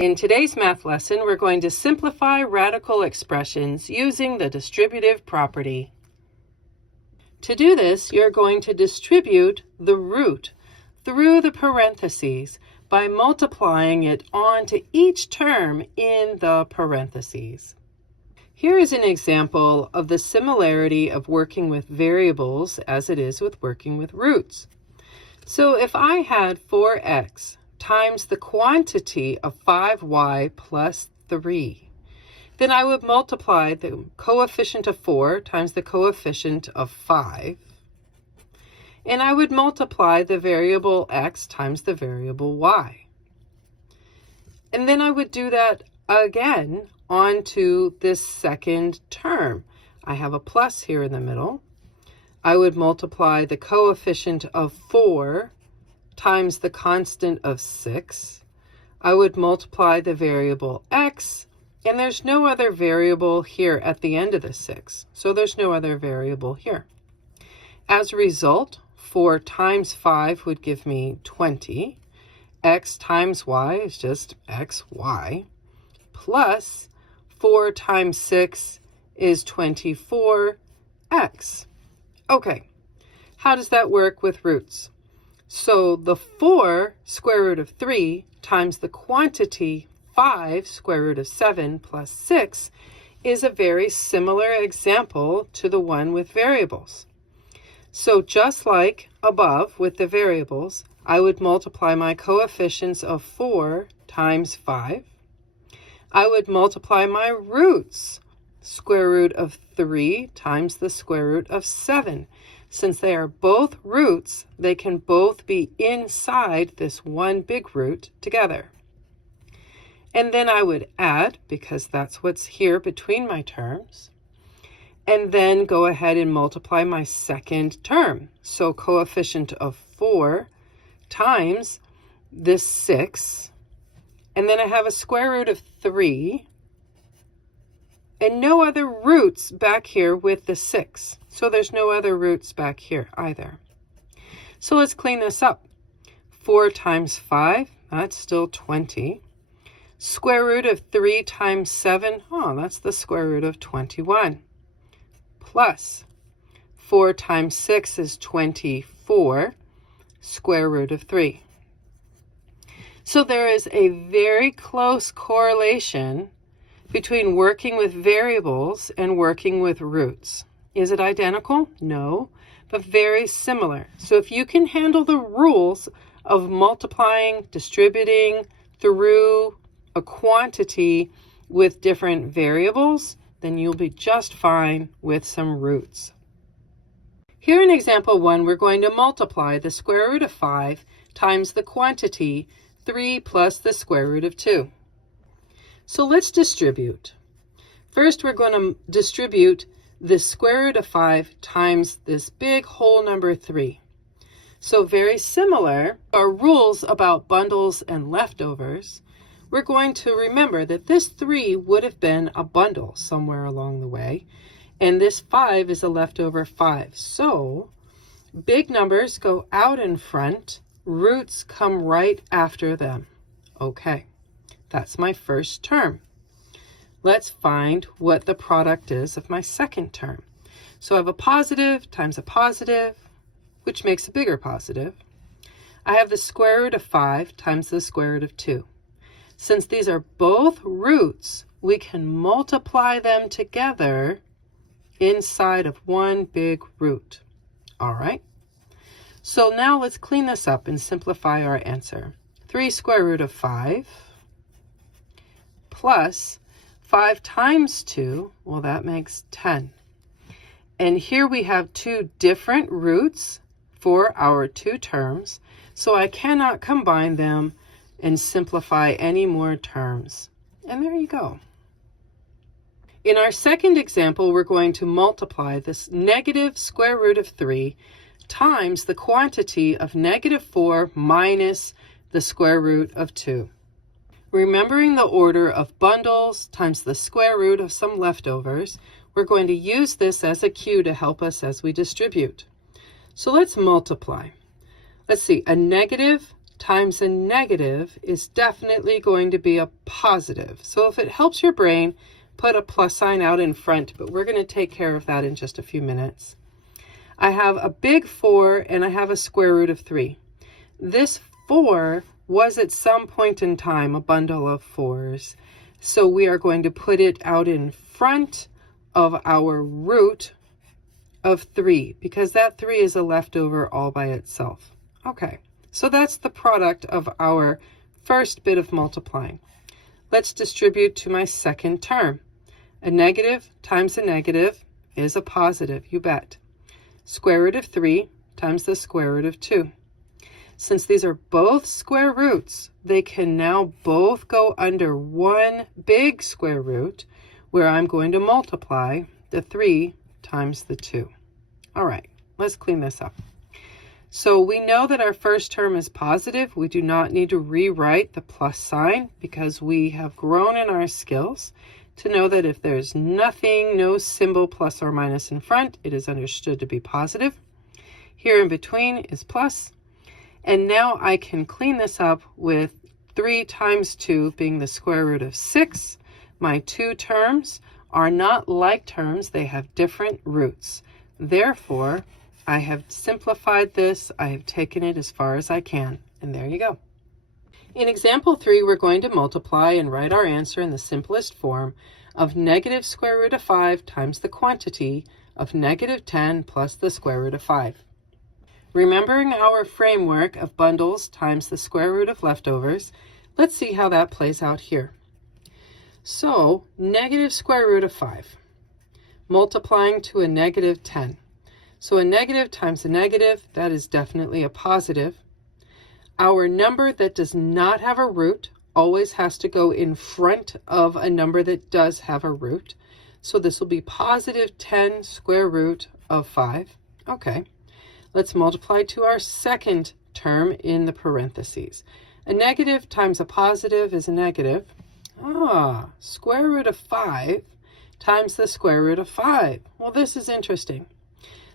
In today's math lesson, we're going to simplify radical expressions using the distributive property. To do this, you're going to distribute the root through the parentheses by multiplying it onto each term in the parentheses. Here is an example of the similarity of working with variables as it is with working with roots. So if I had 4x times the quantity of 5y plus 3, then I would multiply the coefficient of 4 times the coefficient of 5, and I would multiply the variable x times the variable y. And then I would do that again onto this second term. I have a plus here in the middle. I would multiply the coefficient of 4 times the constant of 6. I would multiply the variable x, and there's no other variable here at the end of the 6, so there's no other variable here. As a result, 4 times 5 would give me 20. X times y is just xy, plus 4 times 6 is 24x. Okay, how does that work with roots? So the 4 square root of 3 times the quantity 5 square root of 7 plus 6 is a very similar example to the one with variables. So just like above with the variables, I would multiply my coefficients of 4 times 5. I would multiply my roots, square root of 3 times the square root of 7. Since they are both roots, they can both be inside this one big root together. And then I would add, because that's what's here between my terms, and then go ahead and multiply my second term. So coefficient of 4 times this 6, and then I have a square root of 3, and no other roots back here with the 6. So there's no other roots back here either. So let's clean this up. 4 times 5, that's still 20. Square root of 3 times 7, that's the square root of 21. Plus 4 times 6 is 24, square root of 3. So there is a very close correlation between working with variables and working with roots. Is it identical? No, but very similar. So if you can handle the rules of multiplying, distributing through a quantity with different variables, then you'll be just fine with some roots. Here in example 1, we're going to multiply the square root of 5 times the quantity 3 plus the square root of 2. So let's distribute. First, we're going to distribute the square root of 5 times this big whole number 3. So very similar our rules about bundles and leftovers. We're going to remember that this 3 would have been a bundle somewhere along the way, and this 5 is a leftover 5. So big numbers go out in front, roots come right after them. Okay, that's my first term. Let's find what the product is of my second term. So I have a positive times a positive, which makes a bigger positive. I have the square root of 5 times the square root of 2. Since these are both roots, we can multiply them together inside of one big root. All right. So now let's clean this up and simplify our answer. 3 square root of 5 plus 5 times 2, well, that makes 10. And here we have two different roots for our two terms, so I cannot combine them and simplify any more terms. And there you go. In our second example, we're going to multiply this negative square root of 3 times the quantity of negative 4 minus the square root of 2. Remembering the order of bundles times the square root of some leftovers, we're going to use this as a cue to help us as we distribute. So let's multiply. Let's see, a negative times a negative is definitely going to be a positive. So if it helps your brain, put a plus sign out in front, but we're going to take care of that in just a few minutes. I have a big 4 and I have a square root of 3. This 4 was at some point in time a bundle of 4s. So we are going to put it out in front of our root of 3 because that 3 is a leftover all by itself. Okay, so that's the product of our first bit of multiplying. Let's distribute to my second term. A negative times a negative is a positive, you bet. Square root of 3 times the square root of 2. Since these are both square roots, they can now both go under one big square root where I'm going to multiply the 3 times the 2. All right, let's clean this up. So we know that our first term is positive. We do not need to rewrite the plus sign because we have grown in our skills to know that if there's nothing, no symbol plus or minus in front, it is understood to be positive. Here in between is plus. And now I can clean this up with 3 times 2 being the square root of 6. My two terms are not like terms. They have different roots. Therefore, I have simplified this. I have taken it as far as I can. And there you go. In example 3, we're going to multiply and write our answer in the simplest form of negative square root of 5 times the quantity of negative 10 plus the square root of 5. Remembering our framework of bundles times the square root of leftovers, let's see how that plays out here. So, negative square root of 5, multiplying to a negative 10. So a negative times a negative, that is definitely a positive. Our number that does not have a root always has to go in front of a number that does have a root. So this will be positive 10 square root of 5. Okay. Let's multiply to our second term in the parentheses. A negative times a positive is a negative. Square root of 5 times the square root of 5. Well, this is interesting.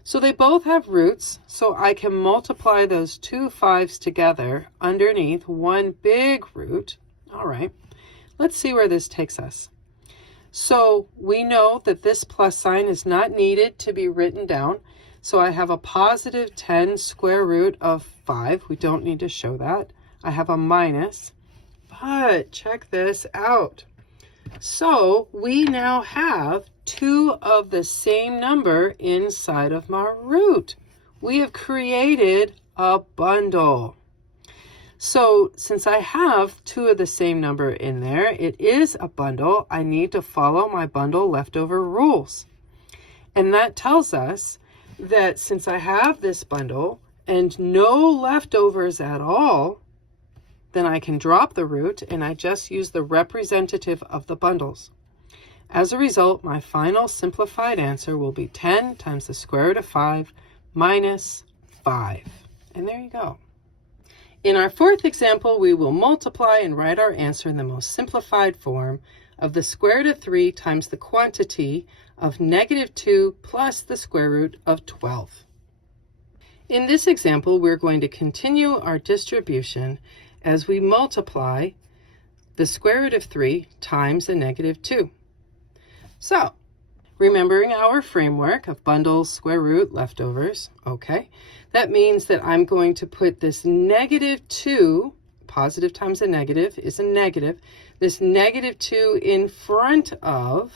So they both have roots, so I can multiply those two 5s together underneath one big root. All right, let's see where this takes us. So we know that this plus sign is not needed to be written down. So I have a positive 10 square root of 5. We don't need to show that. I have a minus, but check this out. So we now have 2 of the same number inside of my root. We have created a bundle. So since I have 2 of the same number in there, it is a bundle. I need to follow my bundle leftover rules. And that tells us that since I have this bundle and no leftovers at all, then I can drop the root and I just use the representative of the bundles. As a result, my final simplified answer will be 10 times the square root of 5 minus 5. And there you go. In our fourth example, we will multiply and write our answer in the most simplified form of the square root of 3 times the quantity of negative 2 plus the square root of 12. In this example, we're going to continue our distribution as we multiply the square root of 3 times a negative 2. So, remembering our framework of bundles, square root, leftovers, okay, that means that I'm going to put this negative 2, positive times a negative is a negative, this negative 2 in front of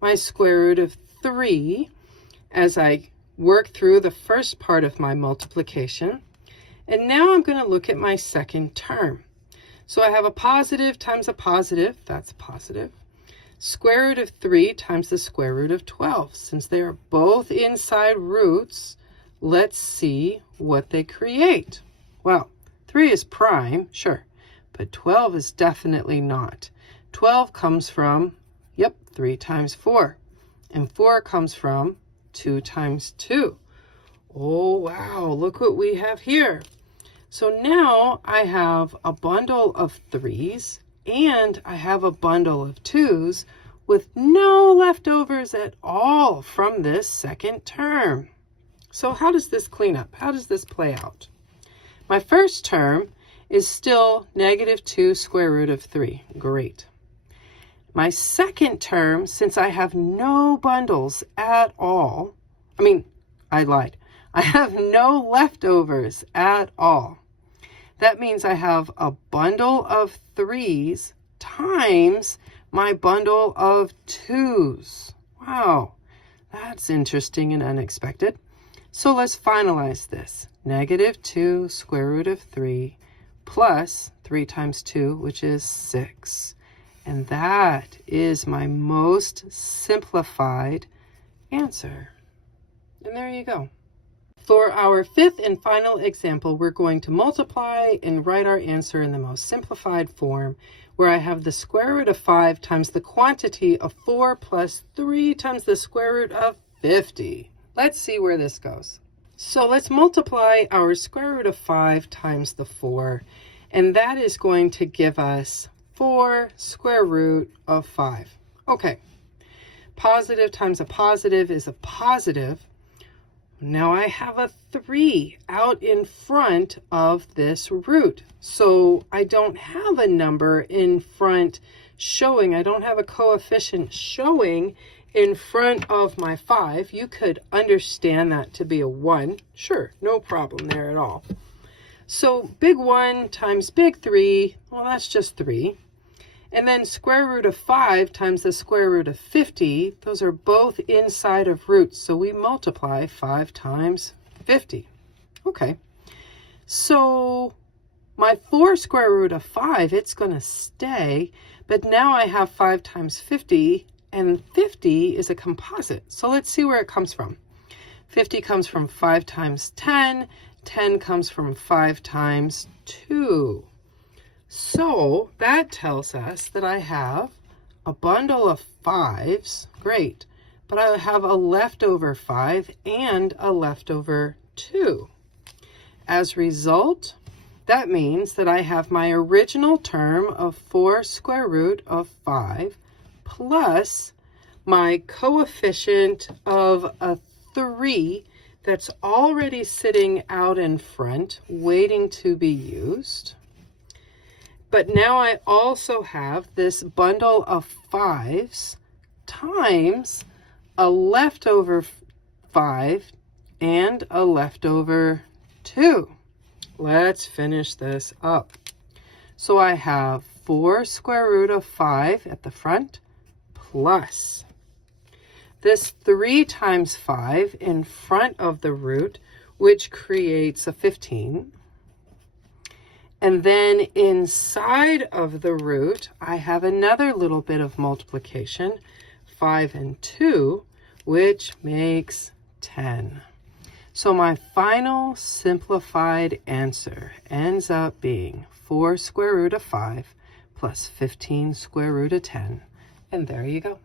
my square root of 3 as I work through the first part of my multiplication. And now I'm going to look at my second term. So I have a positive times a positive, that's positive. Square root of 3 times the square root of 12. Since they are both inside roots, let's see what they create. Well, 3 is prime, sure, but 12 is definitely not. 12 comes from, 3 times 4. And 4 comes from 2 times 2. Oh, wow, look what we have here. So now I have a bundle of 3s and I have a bundle of 2s with no leftovers at all from this second term. So how does this clean up? How does this play out? My first term is still negative 2 square root of 3. Great. My second term, since I have no bundles at all, I lied. I have no leftovers at all. That means I have a bundle of 3s times my bundle of 2s. Wow, that's interesting and unexpected. So let's finalize this. Negative 2 square root of 3 plus 3 times 2, which is 6. And that is my most simplified answer. And there you go. For our fifth and final example, we're going to multiply and write our answer in the most simplified form, where I have the square root of 5 times the quantity of 4 plus 3 times the square root of 50. Let's see where this goes. So let's multiply our square root of 5 times the 4, and that is going to give us 4 square root of 5. Okay, positive times a positive is a positive. Now I have a 3 out in front of this root. So I don't have a number in front showing, I don't have a coefficient showing in front of my 5. You could understand that to be a 1. Sure, no problem there at all. So big 1 times big 3, well, that's just 3. And then square root of 5 times the square root of 50, those are both inside of roots. So we multiply 5 times 50. Okay, so my 4 square root of 5, it's going to stay. But now I have 5 times 50, and 50 is a composite. So let's see where it comes from. 50 comes from 5 times 10. 10 comes from 5 times 2. So that tells us that I have a bundle of 5s, great, but I have a leftover 5 and a leftover 2. As a result, that means that I have my original term of 4 square root of 5 plus my coefficient of a 3 that's already sitting out in front, waiting to be used. But now I also have this bundle of 5s times a leftover 5 and a leftover 2. Let's finish this up. So I have 4 square root of 5 at the front plus this 3 times 5 in front of the root, which creates a 15. And then inside of the root, I have another little bit of multiplication, 5 and 2, which makes 10. So my final simplified answer ends up being 4 square root of 5 plus 15 square root of 10. And there you go.